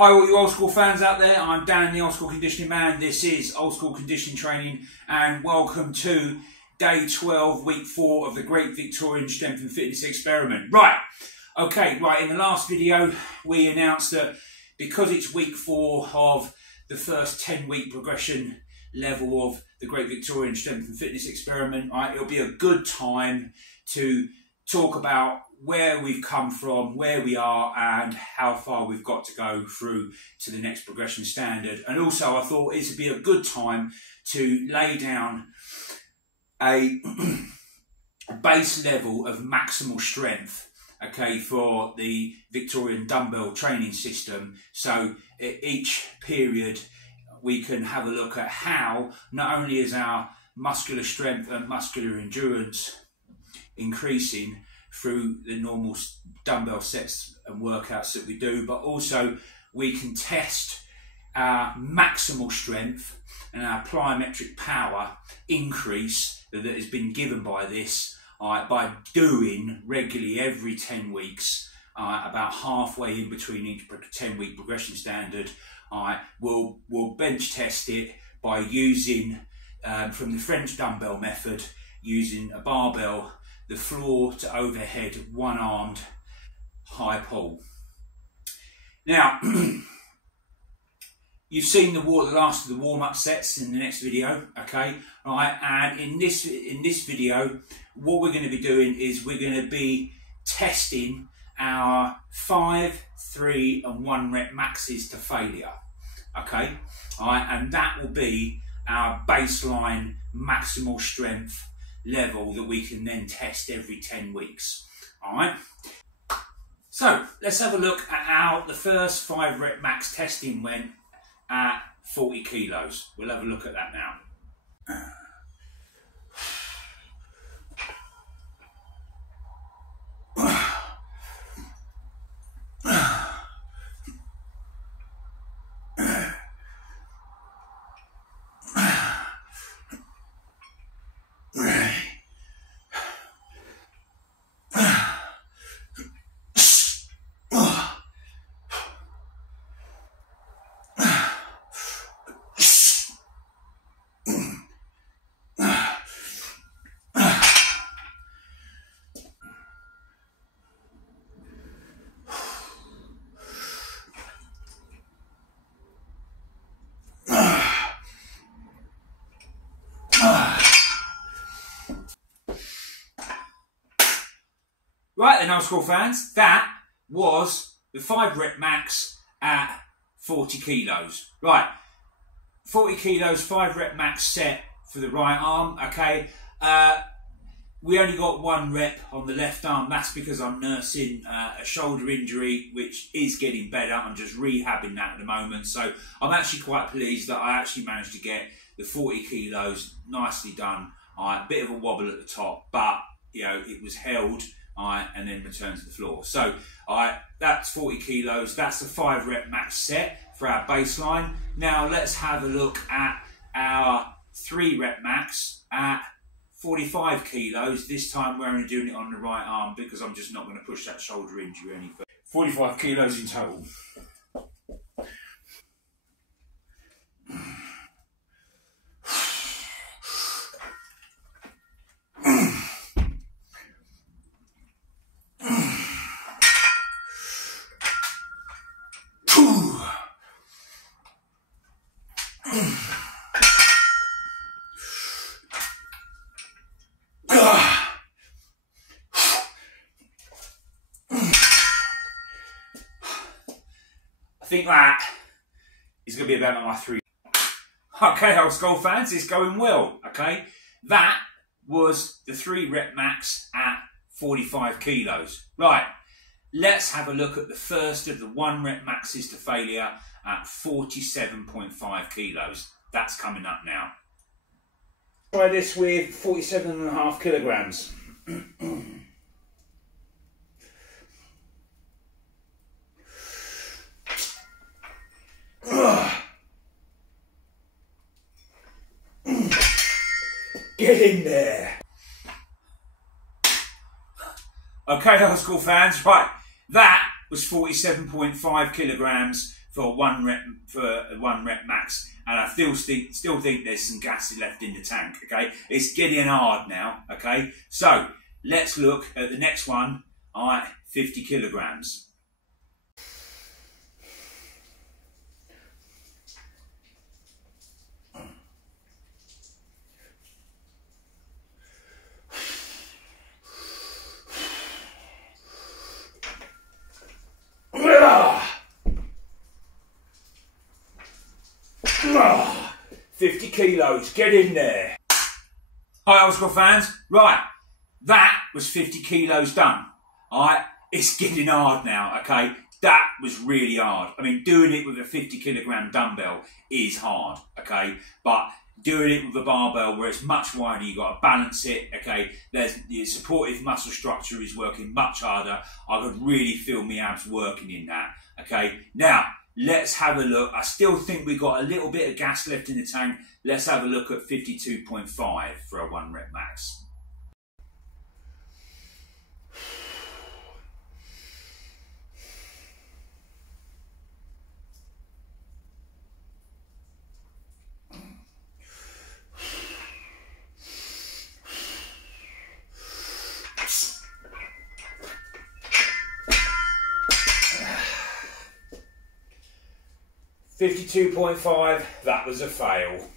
Hi all you old school fans out there, I'm Dan the Old School Conditioning Man. This is Old School Conditioning Training and welcome to Day 12, Week 4 of the Great Victorian Strength and Fitness Experiment. Right, in the last video we announced that because it's Week 4 of the first 10-week progression level of the Great Victorian Strength and Fitness Experiment, it'll be a good time to talk about where we've come from, where we are and how far we've got to go through to the next progression standard. And also I thought it would be a good time to lay down a base level of maximal strength, for the Victorian dumbbell training system. So each period we can have a look at how not only is our muscular strength and muscular endurance increasing through the normal dumbbell sets and workouts that we do, but also we can test our maximal strength and our plyometric power increase that has been given by this by doing regularly every 10 weeks, about halfway in between each 10-week progression standard. We'll bench test it by using, from the French Dumbell method, using a barbell, the floor to overhead, one-armed high pull. Now, you've seen the last of the warm-up sets in the next video, and in this video, what we're going to be doing is we're going to be testing our 5, 3 and 1 rep maxes to failure, and that will be our baseline maximal strength level that we can then test every 10 weeks. So let's have a look at how the first 5 rep max testing went at 40 kilos. We'll have a look at that now. Right then, old school fans, that was the 5 rep max at 40 kilos. Right, 40 kilos, 5 rep max set for the right arm, we only got 1 rep on the left arm. That's because I'm nursing a shoulder injury, which is getting better. I'm just rehabbing that at the moment. So I'm actually quite pleased that I actually managed to get the 40 kilos nicely done. A bit of a wobble at the top, but it was held. And then return to the floor. So that's 40 kilos. That's the 5 rep max set for our baseline. Now let's have a look at our 3 rep max at 45 kilos. This time we're only doing it on the right arm because I'm just not going to push that shoulder injury any further. 45 kilos in total. I think that is going to be about my 3. Old school fans, it's going well. That was the 3 rep max at 45 kilos. Right, let's have a look at the first of the 1 rep maxes to failure at 47.5 kilos. That's coming up now. Try this with 47.5 kilograms. Get in there. Okay, old school fans, right, that was 47.5 kilograms for a one rep max, and I still think there's some gas left in the tank. Okay, it's getting hard now. Okay, so let's look at the next one. All right, 50 kilograms. Ah, 50 kilos, get in there. Hi old school fans, right, that was 50 kilos done. Alright, it's getting hard now, okay? That was really hard. I mean, doing it with a 50 kilogram dumbbell is hard, okay? But doing it with a barbell where it's much wider, you've got to balance it, okay? The supportive muscle structure is working much harder. I could really feel my abs working in that, okay? Now, let's have a look. I still think we've got a little bit of gas left in the tank. Let's have a look at 52.5 for a 1 rep max. $52.5, that was a fail.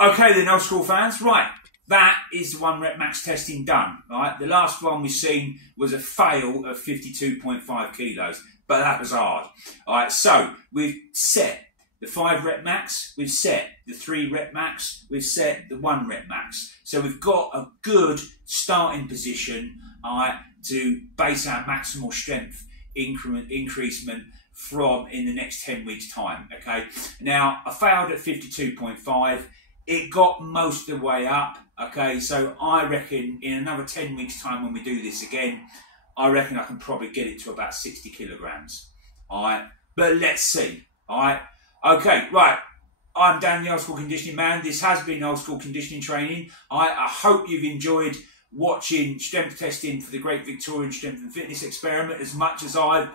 Okay then, old school fans, right, that is the 1 rep max testing done, right? The last one we've seen was a fail of 52.5 kilos, but that was hard. All right, so we've set the 5 rep max, we've set the 3 rep max, we've set the 1 rep max. So we've got a good starting position, all right, to base our maximal strength increasement from in the next 10 weeks time, okay? Now, I failed at 52.5. It got most of the way up, okay? So I reckon in another 10 weeks time when we do this again, I reckon I can probably get it to about 60 kilograms, all right? But let's see, all right? Okay, right. I'm Dan, the Old School Conditioning Man. This has been Old School Conditioning Training. I hope you've enjoyed watching strength testing for the Great Victorian Strength and Fitness Experiment as much as I've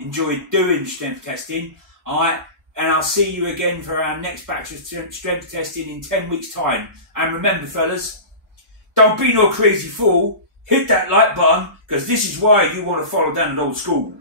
enjoyed doing strength testing. All right, and I'll see you again for our next batch of strength testing in 10 weeks' time. And remember, fellas, don't be no crazy fool. Hit that like button, because this is why you want to follow Dan at Old School.